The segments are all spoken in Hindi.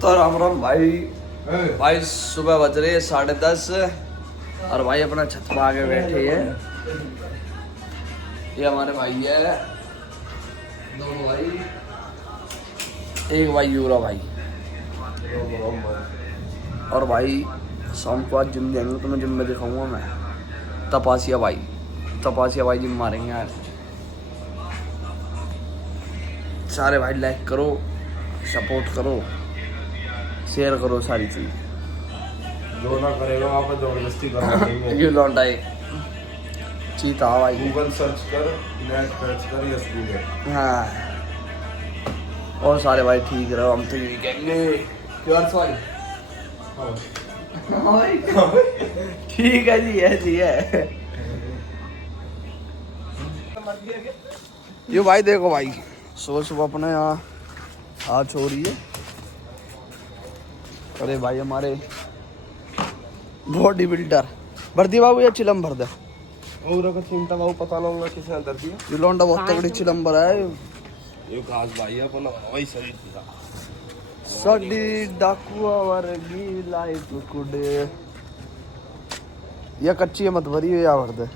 तो राम राम भाई। भाई सुबह बज रहे 10:30 और भाई अपना छत पर आके बैठे हैं। ये हमारे भाई है, दोनों भाई, एक भाई यूरा भाई। और भाई शाम को आज जिम जाएंगे, तुम्हें जिम में दिखाऊंगा मैं। तपासिया भाई जिम मारेंगे आज। सारे भाई लाइक करो, सपोर्ट करो, शेयर करो, सारी चीज। जो ना करेगा वहाँ पर जबरदस्ती करेंगे। यू डोंट आई चीता भाई। गूगल सर्च कर, नेट सर्च कर, ये स्कूल है। हाँ, और सारे भाई ठीक रहो, हम तो यही कहेंगे। Pure sorry. ठीक है जी, ऐसी है। ये भाई देखो भाई, सुबह सुबह अपने यहाँ आज हो रही है। अरे भाई हमारे बॉडी बिल्डर भर दी बाबू, या चिलम भर दे। और अगर चिंता बाबू पता ना होगा किसने अंदर दिया। ये लौंडा बहुत तगड़ी चिलम भरा है। ये खास भाई है अपना, वही सही था। साडी डाकुआ वर्गी लाइफ कुडे। ये कच्ची है, मत भरी हो या भर दे।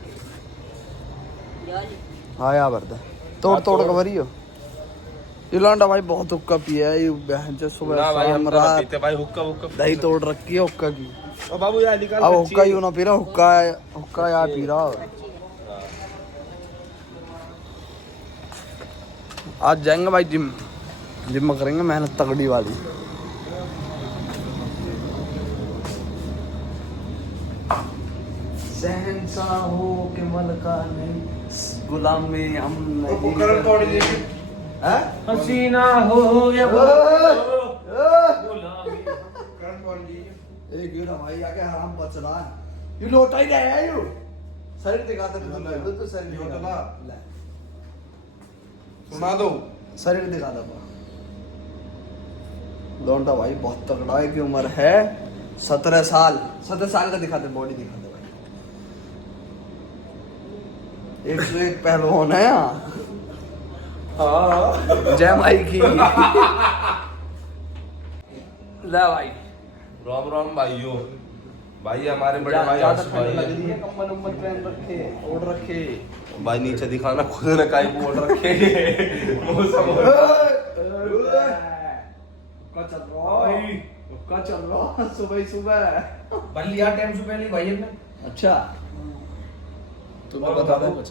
हाँ या भर दे, तोड़ तोड़ के भरी हो। ये लौंडा भाई बहुत हुक्का पिया है। ये बहन से सुबह शाम रात पीते भाई हुक्का दही तोड़ रखी है हुक्का की। और बाबू यार निकाल। अब हुक्का यूं ना पी रहा, हुक्का यार पी रहा। आज जाएंगे भाई जिम में करेंगे मेहनत तगड़ी वाली। शहंशाह हो के मलका नहीं, गुलाम में हम नहीं। हसीना हो या एक यूं ना भाई आके हराम बच रहा है। यू लोटा ही रहा है। यू शरीर दिखाते तो शरीर दिखा ले, सुना दो। शरीर दिखा दो। लौंडा भाई बहुत तगड़ा है। की उम्र है 17 साल। 17 साल का दिखाते, बॉडी दिखाते भाई। 101 पहलवान है यहाँ। जय माई की। ले भाई, राम राम भाइयों। भाई हमारे बड़े भाई ज्यादा आशु ठंड भाई लग रही है, है। कम्बल उम्बल पहन रखे, ओढ़ रखे। भाई नीचे दिखाना, खुद ने काई बोल रखे। मौसम चल रहा सुबह सुबह। बल्लिया टाइम से पहले भाई ने। अच्छा, तुम्हें बता दो कुछ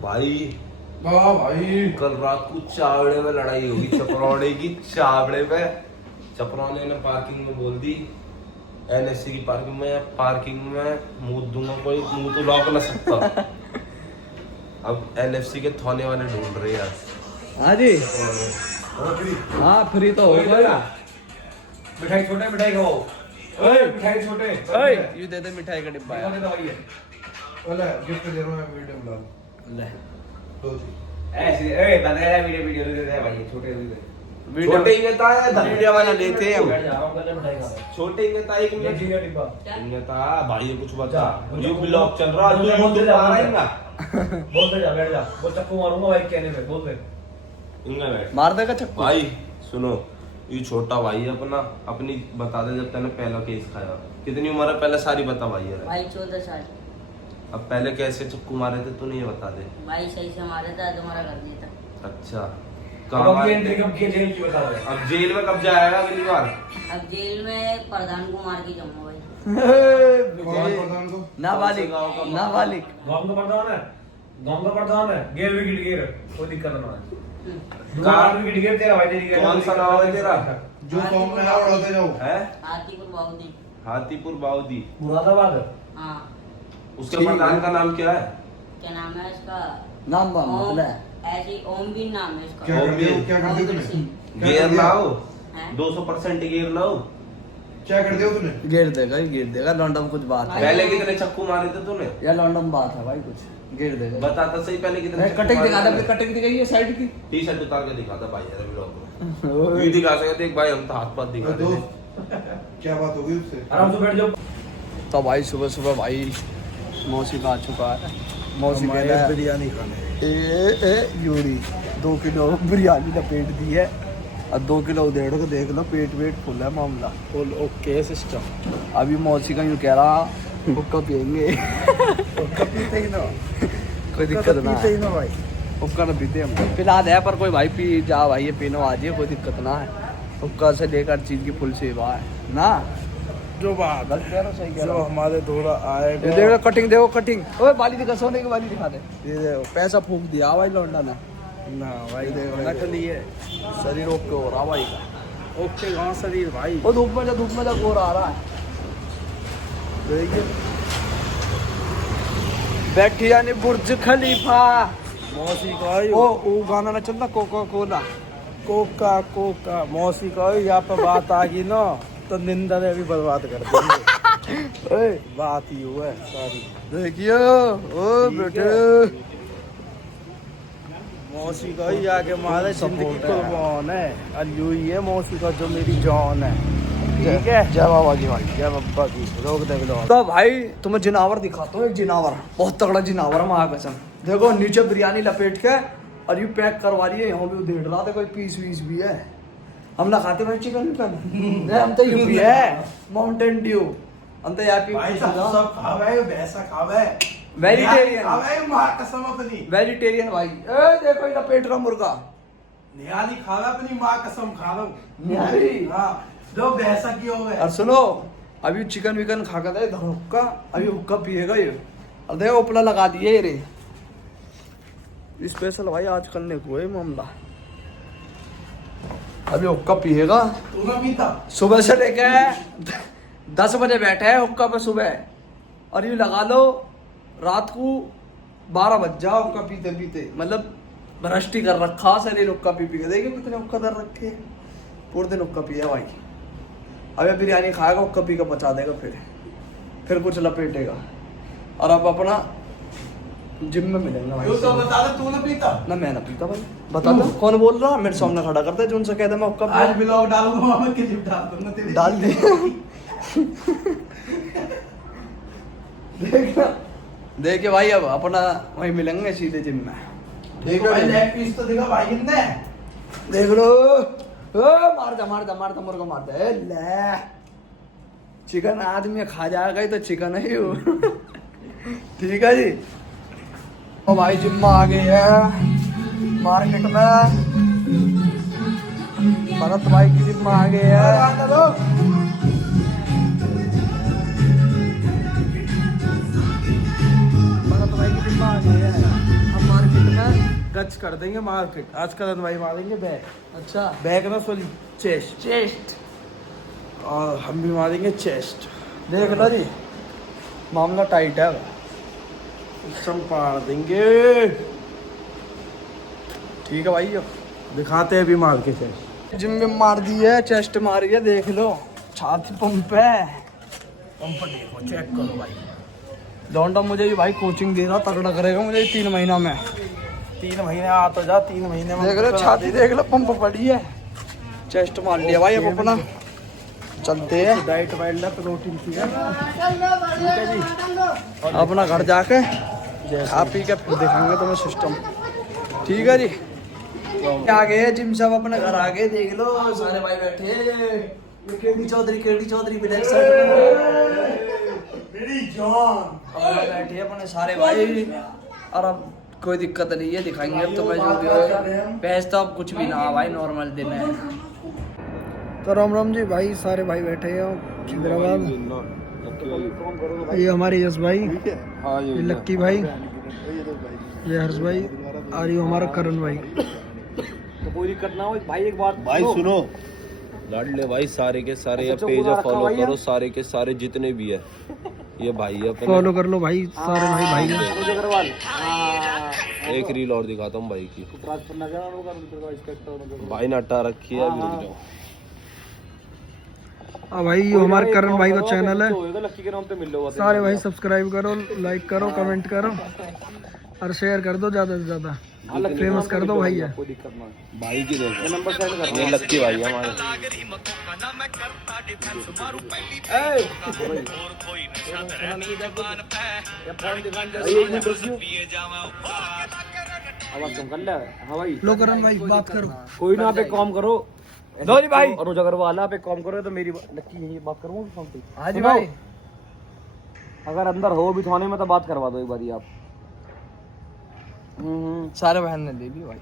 भाई। वाह भाई, कल रात को चावड़े में लड़ाई होगी चपरौड़े की। चावड़े में चपरौने ने पार्किंग में बोल दी, एनएससी की पार्किंग में मुंह दूंगा, कोई मुंह तो लॉक ना सकता। अब एनएफसी के थोने वाले ढूंढ रहे यार। हाँ जी, हाँ फ्री तो होगा ना। मिठाई छोटे, मिठाई खाओ। ओए मिठाई छोटे। ये दे दे मिठाई का डिब्बा कौन यार। सा दवाई है? वाला गिफ्ट दे रहा हूं मैं, वीडियो बना ले ऐसे ए बंदा वीडियो दे दे भाई, छोटे दे दे। छोटे ही नेता है, वीडियो वाला लेते हैं हम। बैठ जा, आराम कर ले, मिठाई खा। छोटे ही नेता एक ये मिनट ठीक है डिब्बा। नेता भाई ये कुछ बता। जा। ये ब्लॉग चल रहा है, बोल तू दे, तो आ बोल दे। रहा है। बोल दे, जा बैठ जा। वो चक्कू मारूंगा भाई कहने पे, बोल दे। इंगा बैठ मार देगा चक्कू भाई। सुनो, ये छोटा भाई है अपना, अपनी बता दे जब तूने पहला केस खाया। कितनी उम्र है पहले सारी बता भाई यार। भाई 14 साल। अब पहले कैसे चक्कू मारे थे तूने ये बता दे। भाई सही से मारा था, तुम्हारा कर दिया था। अच्छा, अब कहाँ की मारे एंट्री थे? कब की जेल की बता दे। अब जेल में कब जाएगा अगली बार? अब जेल में प्रधान को मार के जाऊंगा भाई। नाबालिग, नाबालिग। गांव का प्रधान है, गांव का प्रधान है। गेर विकेट गेर, कोई दिक्कत ना है। कहाँ? विकेट गेर तेरा भाई, तेरी गेर। कौन सा नाम है तेरा? जो सामने है उड़ाते जाओ है हाथीपुर बाउदी। हाथीपुर बाउदी। मुरादाबाद। हाँ, उसके प्रधान का नाम क्या है? क्या नाम है इसका? नाम बाम ओम, मतलब ऐसे ओम भी नाम है इसका। क्या करते हो? क्या करते हो ओम तुमने? सिंह। गेर लाओ, हैं? 200% गेर लाओ। क्या कर दिया तूने? गिर देगा, ये गिर देगा। लौंडा में कुछ बात है पहले कितने चक्कू मारे थे तूने? या लौंडा में बात है भाई, कुछ गिर देगा। बताता सही, पहले कितने मैं चक्कू कटिंग मारे दिखा दे, तूने? अपनी कटिंग दिखाइए साइड की। टी-शर्ट उतार के दिखाता भाई यार व्लॉग में। ये दिखा सकते एक भाई, हम तो हाथ पाथ दिखा दो देते। क्या बात होगी उससे? आराम से बैठ जाओ। तो भाई सुबह सुबह भाई मौसी का आ चुका है। मौसी हमारे कह रहा है बिरयानी खाने। ए यूरी 2 किलो बिरयानी लपेट दी है। और 2 किलो डेढ़ को देख लो, पेट वेट फुल है मामला फुल ओके सिस्टम। अभी मौसी का यूँ कह रहा हुक्का पियेंगे हुक्का पीते ही ना, कोई दिक्कत ना पीते है, ही ना भाई। हुक्का ना पीते हम फिलहाल है, पर कोई भाई पी जा भाई, ये पीनो आ जाइए, कोई दिक्कत ना है। हुक्का से लेकर चीज़ की फुल सेवा है ना। जो बात गलत कह रहा हूँ, सही कह रहा जो हूँ। हमारे थोड़ा आएगा, ये देखो कटिंग, देखो कटिंग, ओए बाली दिखा, सोने की बाली दिखा दे। ये देखो पैसा फूक दिया भाई लौंडा ने। ना भाई देखो, नकली है। शरीर ओके हो रहा भाई का। ओके कहाँ शरीर भाई। वो धूप में जा गोर आ रहा है। देखिए बैठी यानी बुर्ज खलीफा। मौसी का ही वो गाना ना चलता कोका कोला। कोका कोका मौसी का ही, यहाँ पे बात आ गई ना तो निंदा ने भी बर्बाद कर देंगे। ओए बात ही हुआ है सारी। देखियो ओ ठीक बेटे, मौसी का ही आके मारे जिंदगी सपोर्ट है। कुर्बान है, और यूं ही है मौसी का जो मेरी जान है। ठीक है, जय बाबा की भाई। जय बब्बा की रोक देख लो। तो भाई तुम्हें जिनावर दिखाता हूँ, एक जिनावर, बहुत तगड़ा जिनावर है महाकसम। देखो नीचे बिरयानी लपेट के और यू पैक करवा रही है, यहाँ भी उधेड़ रहा था, कोई पीस वीस भी है। हम ना खाते भाई चिकन विकन, हम तो यूपी है, माउंटेन ड्यू, हम तो यहाँ भाई साहब सब खावे, भैंसा खावे, वेजिटेरियन, खावे, मार कसम अपनी वेजिटेरियन भाई। ए देखो ये लपेट रहा मुर्गा, निहाली खावे, अपनी माँ कसम खा लो। निहाली। हाँ, जो भैंसा की हो गए। और सुनो, अभी चिकन विकन खा कर दे हुक्का, अभी हुक्का पिएगा ये। और देखो उपला लगा दिए ये रे, स्पेशल भाई आज करने को है मामला। अभी हुक्का पिएगा, तू ना पीता? सुबह से लेके 10 बजे बैठे हैं हुक्का पे सुबह, और ये लगा लो रात को 12 बज जाओ हुक्का पीते पीते, मतलब भ्रष्टी कर रखा शरीर हुक्का पी पी के। देखिए कितने हुक्का दर रखे हैं, पूरे दिन हुक्का पिया भाई। अबे बिरयानी खाएगा हुक्का पी के बचा देगा, फिर कुछ लपेटेगा। और अब अपना जिम में मिलेंगे भाई। तू तो बता दे, तू ना पीता? ना मैं ना पीता भाई, बता दो कौन बोल रहा, मेरे सामने खड़ा करता है जो उनसे कहता मैं हुक्का आज ब्लॉग डालूंगा, मैं किसी डाल दूंगा तेरे। डाल दे देखना, देखिए भाई अब अपना वहीं मिलेंगे सीधे जिम में। देखो भाई लेग पीस तो देखा भाई कितने। देख लो, ओ मार दे मुर्गा मार दे। ए, ले चिकन आदमी खा जाएगा ही तो चिकन है वो ठीक है जी। ओ भाई जिम में आ गए हैं मार्केट में, भरत भाई की जिम में आ गए हैं। भरत भाई की जिम में आ गए हैं, हम मार्केट में गच कर देंगे मार्केट। आज करण भाई मारेंगे बैक, अच्छा बैक ना सॉरी चेस्ट, चेस्ट और हम भी मारेंगे चेस्ट। देख लो जी, मामला टाइट है। सब पाड़ देंगे। ठीक है भाई, अब दिखाते हैं अभी मार के चेस्ट। जिम में मार दी है, चेस्ट मारी है, देख लो छाती पंप है। पंप देखो, चेक करो भाई। लौंडा मुझे भी भाई कोचिंग दे रहा, तगड़ा करेगा मुझे 3 महीना में। 3 महीने आ तो जा, 3 महीने में देख लो छाती, देख लो पंप पड़ी है, चेस्ट मार लिया भाई। अब अपना चलते हैं, डाइट वाइट ना प्रोटीन की है। अपना घर जाके खा पी के फिर दिखाएंगे तुम्हें सिस्टम। ठीक है जी, आ गए जिम सब अपने घर आ गए, देख लो सारे भाई बैठे। केडी चौधरी ब्लैक शर्ट मेरी जान बैठे अपने सारे भाई। और अब कोई दिक्कत नहीं है, दिखाएंगे अब तुम्हें जो भी हो। पैस तो अब कुछ भी ना भाई, नॉर्मल दिन है। तो राम राम जी भाई, सारे भाई बैठे हैं हैदराबाद। ये हमारे यश भाई, ये लक्की भाई, ये हर्ष भाई, और ये हमारा करण भाई। तो कोई दिक्कत ना हो भाई। एक बात भाई सुनो, लाडले भाई सारे के सारे अच्छा, पेज पूरा फॉलो रखा भाई करो, सारे के सारे जितने भी है ये भाई है अपने। फॉलो कर लो भाई, सारे भाई भाई हैं। मनोज अग्रवाल। एक रील और दिखाता हूँ भाई की, ट्रांसफर ना करा इंस्पेक्टर भाई ने हटा रखी है, अभी रुक जाओ। हाँ भाई, ये हमारे करण भाई का चैनल है, लक्की के नाम पे मिल लो। सारे भाई सब्सक्राइब करो, लाइक करो, कमेंट करो और शेयर कर दो ज़्यादा से ज़्यादा, फेमस कर दो भाई। कोई दिक्कत ना है। भाई की देखो, नंबर सेंड कर। ये लक्की भाई है हमारे। आवाज कम कर ले। हाँ भाई, लो करण भाई बात करो। कोई ना पे काम करो, लो जी भाई। और अगर वो आला आप एक काम करो तो मेरी लक्की यही बात करूँ फोन पे। हाँ जी सुनो, भाई। अगर अंदर हो भी थाने में तो बात करवा दो एक बारी आप। सारे बहन ने ले ली भाई।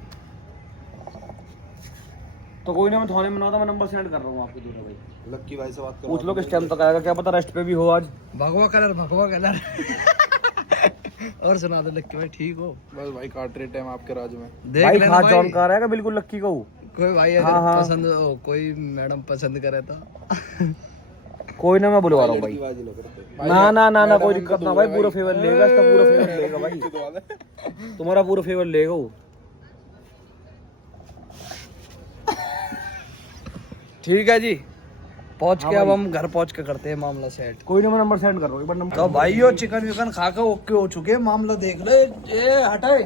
तो कोई ना, मैं थाने में ना था, मैं नंबर सेंड कर रहा हूँ आपको दूसरा भाई। लक्की भाई से बात करो। पूछ लो किस टाइम तक आएगा, क्या पता रेस्ट पे भी हो आज। भगवा कलर और सुना दो लक्की भाई, ठीक हो? बस भाई काट रहे टाइम आपके राज में। देख भाई लेना खास भाई, जानकार है बिल्कुल लक्की को। कोई भाई अगर हाँ, हाँ। पसंद हो, कोई मैडम पसंद करे तो कोई ना, मैं बुलवा रहा हूँ भाई। बाजी लग रहे ना ना ना ना, कोई दिक्कत ना भाई, पूरा फेवर लेगा इसका, पूरा फेवर लेगा भाई, तुम्हारा पूरा फेवर लेगा वो। ठीक है जी, पहुंच हाँ के अब भाई। हम घर पहुंच के करते हैं मामला सेट। कोई ना, मैं नंबर सेंड कर रहा हूँ एक बार नंबर। तो भाइयों चिकन विकन खा के ओके हो चुके हैं, मामला देख ले। ये हटाए,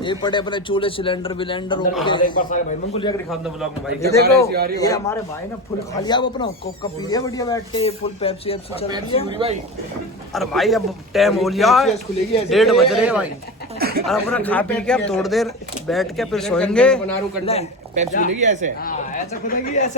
ये पड़े अपने चूल्हे सिलेंडर विलेंडर ओके। एक बार सारे भाई मैं लेकर दिखा दूं ब्लॉग में भाई। ये देखो, ये हमारे भाई ने फुल खा लिया, वो अपना कोका पी लिया बढ़िया बैठ के, फुल पेप्सी एप्सी चल रही है भाई। अरे भाई अब टाइम हो लिया, 1:30 बज रहे हैं भाई। और अपना खा पी के अब थोड़ी देर बैठ के फिर सोएंगे। पेप्सी मिलेगी ऐसे। हाँ, ऐसा खुदेगी ऐसे।